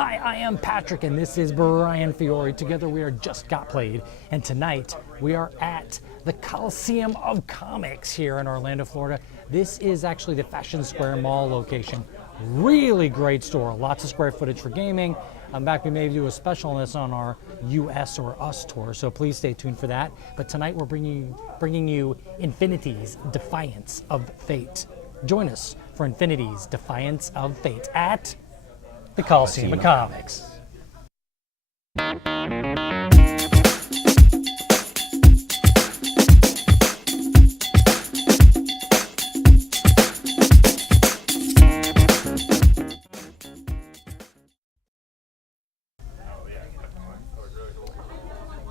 Hi, I am Patrick, and this is Brian Fiore. Together we are Just Got Played, and tonight we are at the Coliseum of Comics here in Orlando, Florida. This is actually the Fashion Square Mall location. Really great store, lots of square footage for gaming. I'm back, we may do a special on this on our US or US tour, so please stay tuned for that. But tonight we're bringing you Infinities, Defiance of Fate. Join us for Infinities, Defiance of Fate at the Coliseum of Comics.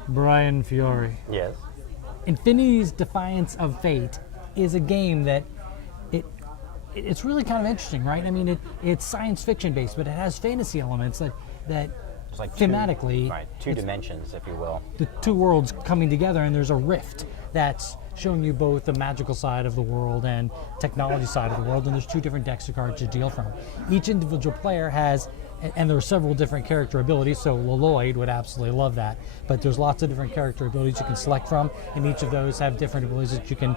Brian Fiore. Yes. Infinities Defiance of Fate is a game that it's really kind of interesting, right? I mean, it's science fiction based, but it has fantasy elements that It's like thematically, two dimensions, if you will. the two worlds coming together, and there's a rift that's showing you both the magical side of the world and technology side of the world, and there's two different decks of cards to deal from. Each individual player has, and there are several different character abilities, so Lloyd would absolutely love that, but there's lots of different character abilities you can select from, and each of those have different abilities that you can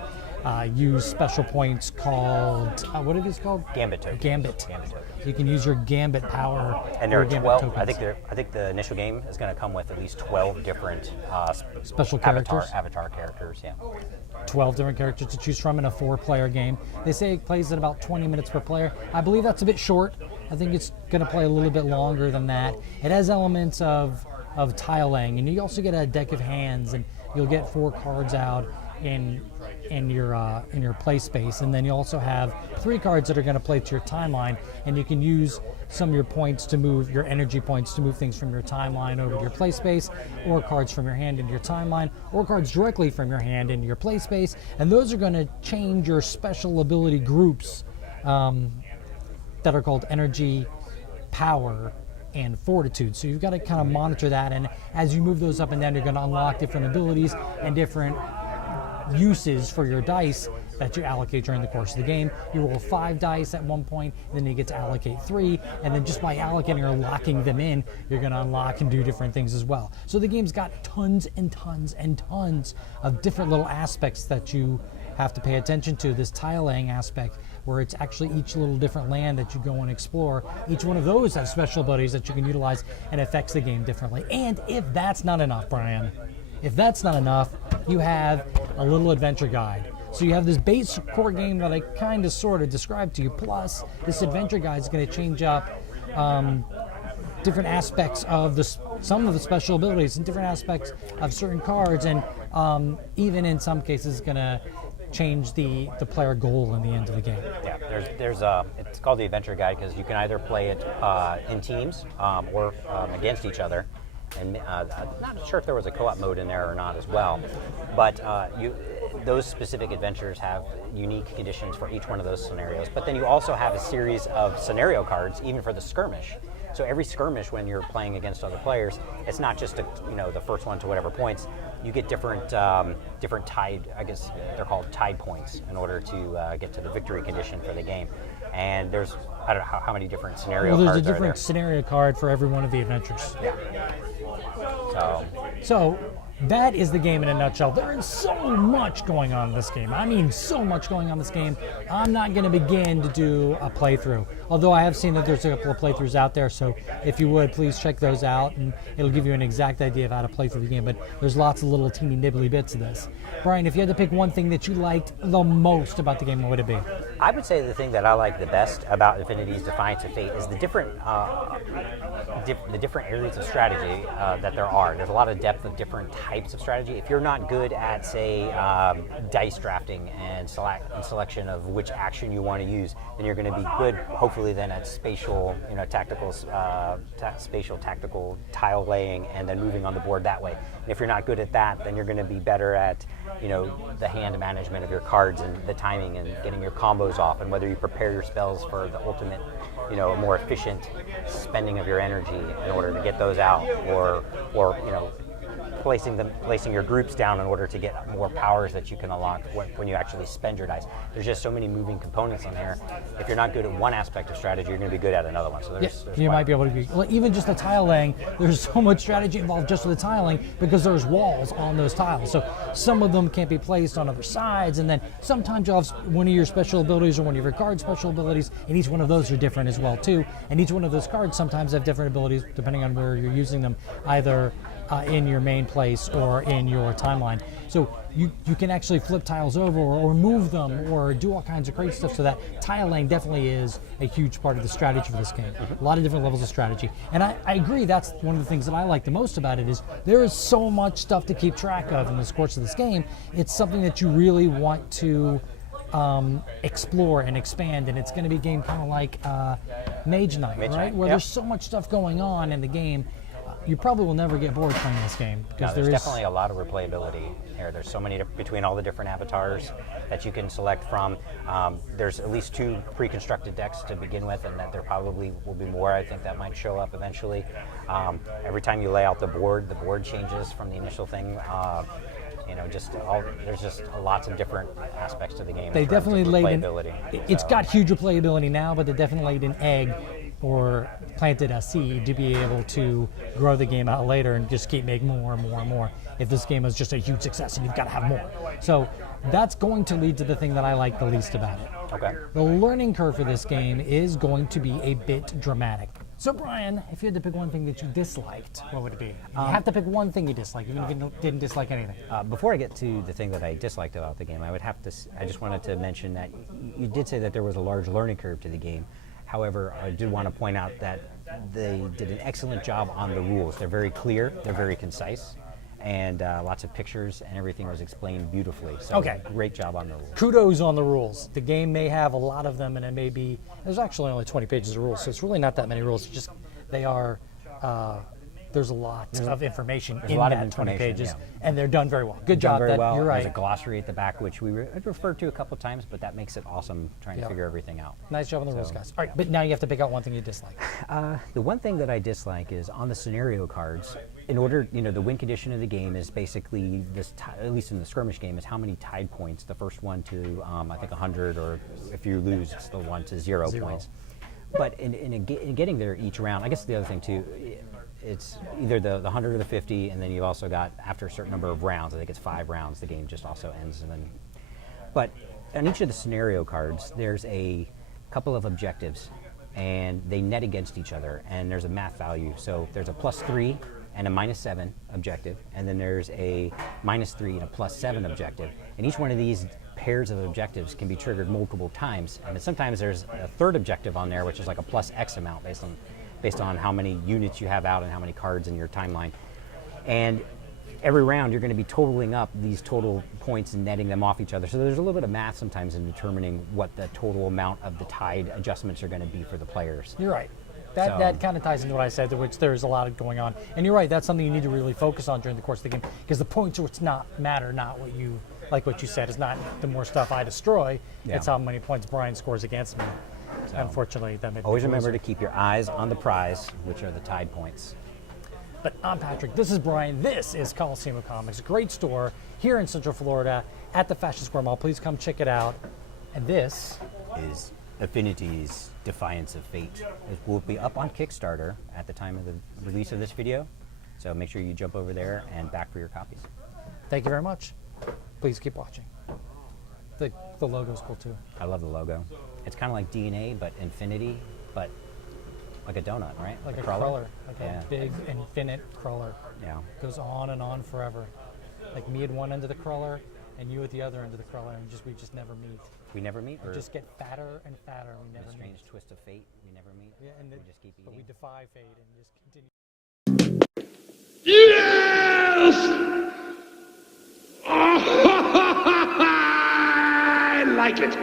use special points called, what are these called? Gambit tokens. Gambit. Tokens. You can use your Gambit power. And there are Gambit 12. tokens. I think the initial game is going to come with at least 12 different Special characters? Avatar characters. Yeah. 12 different characters to choose from in a 4-player game. They say it plays at about 20 minutes per player. I believe that's a bit short. I think it's going to play a little bit longer than that. It has elements of tiling, and you also get a deck of hands, and you'll get 4 cards out in your play space, and then you also have 3 cards that are going to play to your timeline, and you can use some of your points to move your energy points to move things from your timeline over to your play space, or cards from your hand into your timeline, or cards directly from your hand into your play space, and those are going to change your special ability groups that are called energy, power, and fortitude. So you've got to kind of monitor that, and as you move those up and down, you're going to unlock different abilities and different uses for your dice that you allocate during the course of the game. You roll 5 dice at one point, then you get to allocate 3, and then just by allocating or locking them in, you're going to unlock and do different things as well. So the game's got tons and tons and tons of different little aspects that you have to pay attention to. This tile-laying aspect, where it's actually each little different land that you go and explore. Each one of those has special abilities that you can utilize and affects the game differently. And if that's not enough, Brian, if that's not enough, you have a little adventure guide. So you have this base core game that I kind of sort of described to you, plus this adventure guide is going to change up different aspects of some of the special abilities and different aspects of certain cards, and even in some cases going to change the player goal in the end of the game. Yeah. There's it's called the adventure guide because you can either play it in teams or against each other. And I'm not sure if there was a co-op mode in there or not as well, but those specific adventures have unique conditions for each one of those scenarios. But then you also have a series of scenario cards, even for the skirmish. So every skirmish, when you're playing against other players, it's not just the first one to whatever points. You get different tide, I guess they're called tide points, in order to get to the victory condition for the game. And there's, I don't know how many different scenario cards are there. There's a different scenario card for every one of the adventures. Yeah. So that is the game in a nutshell. There is so much going on in this game. I mean, so much going on in this game. I'm not going to begin to do a playthrough, although I have seen that there's a couple of playthroughs out there, so if you would, please check those out, and it'll give you an exact idea of how to play through the game, but there's lots of little teeny nibbly bits of this. Brian, if you had to pick one thing that you liked the most about the game, what would it be? I would say the thing that I like the best about Infinities Defiance of Fate is the different areas of strategy that there are. There's a lot of depth of different types of strategy. If you're not good at, say, dice drafting and selection of which action you want to use, then you're going to be good, hopefully, then at spatial tactical tile laying and then moving on the board that way. And if you're not good at that, then you're going to be better at, the hand management of your cards and the timing and getting your combos off, and whether you prepare your spells for the ultimate, a more efficient spending of your energy in order to get those out, or placing your groups down in order to get more powers that you can unlock when you actually spend your dice. There's just so many moving components on there. If you're not good at one aspect of strategy, you're going to be good at another one. So there's you might be able to be, well, even just the tile laying, there's so much strategy involved just with the tiling because there's walls on those tiles. So some of them can't be placed on other sides, and then sometimes you'll have one of your special abilities or one of your card special abilities, and each one of those are different as well too. And each one of those cards sometimes have different abilities depending on where you're using them, either in your main place or in your timeline. So you can actually flip tiles over or move them or do all kinds of crazy stuff. So that tile laying definitely is a huge part of the strategy for this game. A lot of different levels of strategy. And I agree, that's one of the things that I like the most about it is there is so much stuff to keep track of in the course of this game. It's something that you really want to explore and expand, and it's going to be a game kind of like Mage Knight, right? Where there's so much stuff going on in the game. You probably will never get bored playing this game because there's definitely a lot of replayability here. There's so many between all the different avatars that you can select from. There's at least 2 pre-constructed decks to begin with, and that there probably will be more. I think that might show up eventually. Every time you lay out the board changes from the initial thing. There's just lots of different aspects to the game. They definitely laid It's got huge replayability now, but they definitely laid an egg or planted a seed to be able to grow the game out later and just keep making more and more and more. If this game is just a huge success, and you've got to have more. So that's going to lead to the thing that I like the least about it. Okay. The learning curve for this game is going to be a bit dramatic. So Brian, if you had to pick one thing that you disliked, what would it be? You have to pick one thing you dislike, even if you didn't dislike anything. Before I get to the thing that I disliked about the game, I just wanted to mention that you did say that there was a large learning curve to the game. However, I do want to point out that they did an excellent job on the rules. They're very clear, they're very concise, and lots of pictures, and everything was explained beautifully. So great job on the rules. Kudos on the rules. The game may have a lot of them, and it may be, there's actually only 20 pages of rules, so it's really not that many rules. It's just they are, there's a lot of information in that 20 pages, and they're done very well. Good job. Very well. You're right. There's a glossary at the back, which we referred to a couple times, but that makes it awesome trying to figure everything out. Nice job on the rules, guys. All right, but now you have to pick out one thing you dislike. The one thing that I dislike is on the scenario cards. In order, the win condition of the game is basically this. At least in the skirmish game, is how many tide points. The first one to I think 100, or if you lose, it's the one to 0 points. But in getting there each round, I guess the other thing too. It's either the 100 or the 50, and then you've also got, after a certain number of rounds, I think it's 5 rounds, the game just also ends. But on each of the scenario cards, there's a couple of objectives, and they net against each other, and there's a math value. So there's a +3 and a -7 objective, and then there's a -3 and a +7 objective. And each one of these pairs of objectives can be triggered multiple times. And then sometimes there's a third objective on there, which is like a +X amount based on how many units you have out and how many cards in your timeline. And every round you're going to be totaling up these total points and netting them off each other. So there's a little bit of math sometimes in determining what the total amount of the tide adjustments are going to be for the players. You're right. That kind of ties into what I said, which there's a lot going on. And you're right, that's something you need to really focus on during the course of the game, because the points which matter, not what you said, is not the more stuff I destroy, it's how many points Brian scores against me. So, unfortunately, that may be always remember to keep your eyes on the prize, which are the tide points. But I'm Patrick, this is Brian, this is Coliseum of Comics, a great store here in Central Florida at the Fashion Square Mall. Please come check it out. And this is Infinities, Defiance of Fate. It will be up on Kickstarter at the time of the release of this video, so make sure you jump over there and back for your copies. Thank you very much. Please keep watching. The logo's cool too. I love the logo. It's kind of like DNA, but infinity, but like a donut, right? Like a crawler, like a big infinite crawler. Yeah. Goes on and on forever. Like me at one end of the crawler and you at the other end of the crawler, and we just never meet. We never meet? We just get fatter and fatter, and we never meet. A strange twist of fate, we never meet? Yeah, and we just keep eating. But we defy fate and just continue. Yes! I like it.